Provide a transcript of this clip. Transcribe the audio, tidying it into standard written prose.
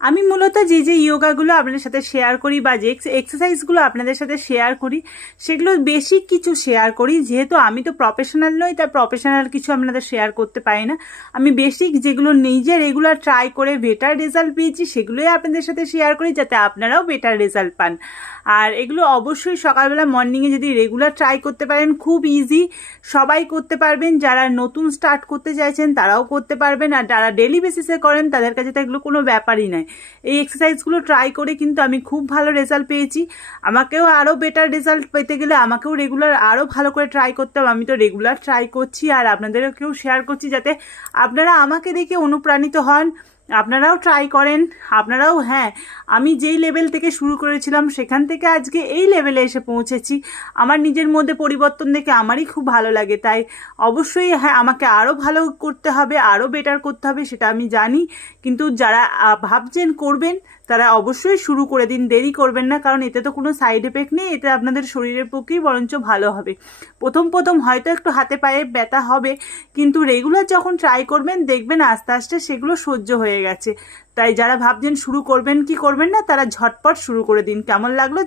আমি মূলত যে ইয়োগাগুলো আপনাদের সাথে শেয়ার করি বা যে এক্সারসাইজগুলো আপনাদের সাথে শেয়ার করি সেগুলো বেসিক কিছু শেয়ার করি, যেহেতু আমি তো প্রফেশনাল নই তাই প্রফেশনাল কিছু আপনাদের শেয়ার করতে পারি না। আমি বেসিক যেগুলো নিজে রেগুলার ট্রাই করে বেটার রেজাল্ট পেয়েছি সেগুলোই আপনাদের সাথে শেয়ার করি, যাতে আপনারাও বেটার রেজাল্ট পান। আর এগুলো অবশ্যই সকালবেলা মর্নিংয়ে যদি রেগুলার ট্রাই করতে পারেন, খুব ইজি, সবাই করতে পারবেন। যারা নতুন স্টার্ট করতে চাইছেন তারাও করতে পারবেন, আর যারা ডেলি বেসিসে করেন তাদের কাছে তো এগুলো কোনো ব্যাপারই নয়। এই এক্সারসাইজগুলো ট্রাই করে কিন্তু আমি খুব ভালো রেজাল্ট পেয়েছি। আমাকেও আরও বেটার রেজাল্ট পেতে গেলে আমাকেও রেগুলার আরও ভালো করে ট্রাই করতে হবে। আমি তো রেগুলার ট্রাই করছি আর আপনাদেরকেও শেয়ার করছি, যাতে আপনারা আমাকে দেখে অনুপ্রাণিত হন, আপনারাও ট্রাই করেন। আপনারাও, হ্যাঁ, আমি যেই লেভেল থেকে শুরু করেছিলাম সেখান থেকে আজকে এই লেভেলে এসে পৌঁছেছি। আমার নিজের মধ্যে পরিবর্তন দেখে আমারই খুব ভালো লাগে। তাই অবশ্যই হ্যাঁ, আমাকে আরও ভালো করতে হবে, আরও বেটার করতে হবে, সেটা আমি জানি। কিন্তু যারা ভাবছেন করবেন তারা অবশ্যই শুরু করে দিন, দেরি করবেন না। কারণ এতে তো কোনো সাইড এফেক্ট নেই, এতে আপনাদের শরীরের পক্ষেই বরঞ্চ ভালো হবে। প্রথম প্রথম হয়তো একটু হাতে পায়ে ব্যথা হবে, কিন্তু রেগুলার যখন ট্রাই করবেন দেখবেন আস্তে আস্তে সেগুলো সহ্য হয়ে গেছে। তাই যারা ভাবছেন শুরু করবেন কি করবেন না, তারা ঝটপট শুরু করে দিন। কেমন লাগলো?